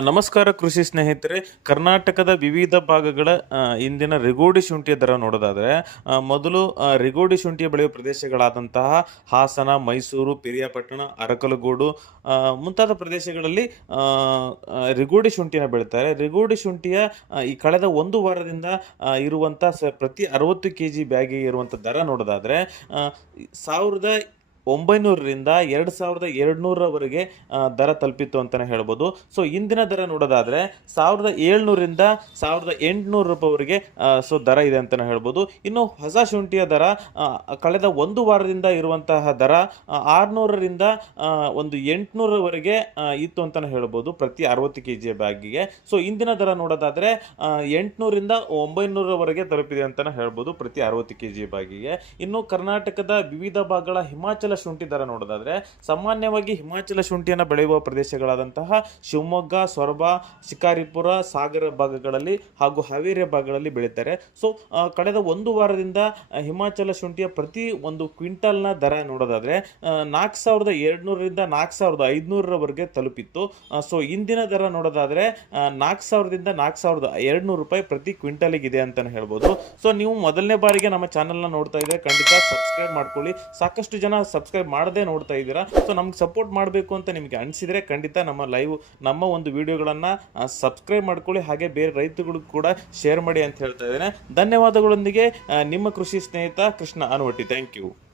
ನಮಸ್ಕಾರ ಕೃಷಿ ಸ್ನೇಹಿತರೆ. ಕರ್ನಾಟಕದ ವಿವಿಧ ಭಾಗಗಳ ಇಂದಿನ ರಿಗೋಡಿ ಶುಂಠಿಯ ದರ ನೋಡೋದಾದರೆ, ಮೊದಲು ರಿಗೋಡಿ ಶುಂಠಿಯ ಬೆಳೆಯುವ ಪ್ರದೇಶಗಳಾದಂತಹ ಹಾಸನ, ಮೈಸೂರು, ಪಿರಿಯಾಪಟ್ಟಣ, ಅರಕಲಗೂಡು ಮುಂತಾದ ಪ್ರದೇಶಗಳಲ್ಲಿ ರಿಗೋಡಿ ಶುಂಠಿಯನ್ನು ಬೆಳೀತಾರೆ. ರಿಗೋಡಿ ಶುಂಠಿಯ ಈ ಕಳೆದ ಒಂದು ವಾರದಿಂದ ಇರುವಂಥ ಪ್ರತಿ 60 kg ಬ್ಯಾಗಿಗೆ ಇರುವಂಥ ದರ ನೋಡೋದಾದರೆ 1900ರಿಂದ 2200ರವರೆಗೆ ದರ ತಲುಪಿತ್ತು ಅಂತಲೇ ಹೇಳ್ಬೋದು. ಸೊ ಇಂದಿನ ದರ ನೋಡೋದಾದರೆ 1700ರಿಂದ 1800 ರೂಪಾಯಿವರೆಗೆ ದರ ಇದೆ ಅಂತಲೇ ಹೇಳ್ಬೋದು. ಇನ್ನು ಹೊಸ ಶುಂಠಿಯ ದರ ಕಳೆದ ಒಂದು ವಾರದಿಂದ ಇರುವಂತಹ ದರ 600ರಿಂದ 800ರವರೆಗೆ ಇತ್ತು ಅಂತಲೇ ಹೇಳ್ಬೋದು ಪ್ರತಿ 60 kg ಬ್ಯಾಗಿಗೆ. ಸೊ ಇಂದಿನ ದರ ನೋಡೋದಾದರೆ 800ರಿಂದ 900ರವರೆಗೆ ತಲುಪಿದೆ ಅಂತಲೇ ಹೇಳ್ಬೋದು ಪ್ರತಿ 60 kg ಬ್ಯಾಗಿಗೆ. ಇನ್ನು ಕರ್ನಾಟಕದ ವಿವಿಧ ಭಾಗಗಳ ಹಿಮಾಚಲ ಶುಂಠಿ ದರ ನೋಡೋದಾದ್ರೆ, ಸಾಮಾನ್ಯವಾಗಿ ಹಿಮಾಚಲ ಶುಂಠಿಯನ್ನು ಬೆಳೆಯುವ ಪ್ರದೇಶಗಳಾದಂತಹ ಶಿವಮೊಗ್ಗ, ಸೊರಬ, ಶಿಕಾರಿಪುರ, ಸಾಗರ ಭಾಗಗಳಲ್ಲಿ ಹಾಗೂ ಹಾವೇರಿ ಭಾಗಗಳಲ್ಲಿ ಬೆಳೀತಾರೆ. ಸೊ ಕಳೆದ ಒಂದು ವಾರದಿಂದ ಹಿಮಾಚಲ ಶುಂಠಿಯ ಪ್ರತಿ ಒಂದು ಕ್ವಿಂಟಲ್ನ ದರ ನೋಡೋದಾದ್ರೆ 4200ರಿಂದ 4500ರವರೆಗೆ ತಲುಪಿತ್ತು. ಸೊ ಇಂದಿನ ದರ ನೋಡೋದಾದ್ರೆ 4000ದಿಂದ 4200 ರೂಪಾಯಿ ಪ್ರತಿ ಕ್ವಿಂಟಲಿಗೆ ಇದೆ ಅಂತಾನೆ ಹೇಳ್ಬೋದು. ಸೊ ನೀವು ಮೊದಲನೇ ಬಾರಿಗೆ ನಮ್ಮ ಚಾನೆಲ್ನ ನೋಡ್ತಾ ಇದ್ರೆ ಖಂಡಿತ ಸಬ್ಸ್ಕ್ರೈಬ್ ಮಾಡ್ಕೊಳ್ಳಿ. ಸಾಕಷ್ಟು ಜನ ಸಬ್ಸ್ಕ್ರೈಬ್ ಮಾಡದೆ ನೋಡ್ತಾ ಇದ್ದೀರಾ. ಸೊ ನಮ್ಗೆ ಸಪೋರ್ಟ್ ಮಾಡಬೇಕು ಅಂತ ನಿಮಗೆ ಅನಿಸಿದರೆ ಖಂಡಿತ ನಮ್ಮ ಒಂದು ವಿಡಿಯೋಗಳನ್ನು ಸಬ್ಸ್ಕ್ರೈಬ್ ಮಾಡ್ಕೊಳ್ಳಿ. ಹಾಗೆ ಬೇರೆ ರೈತರಿಗೂ ಕೂಡ ಶೇರ್ ಮಾಡಿ ಅಂತ ಹೇಳ್ತಾ ಇದ್ದೇನೆ. ಧನ್ಯವಾದಗಳೊಂದಿಗೆ ನಿಮ್ಮ ಕೃಷಿ ಸ್ನೇಹಿತ ಕೃಷ್ಣ ಅನವಟ್ಟಿ. Thank you.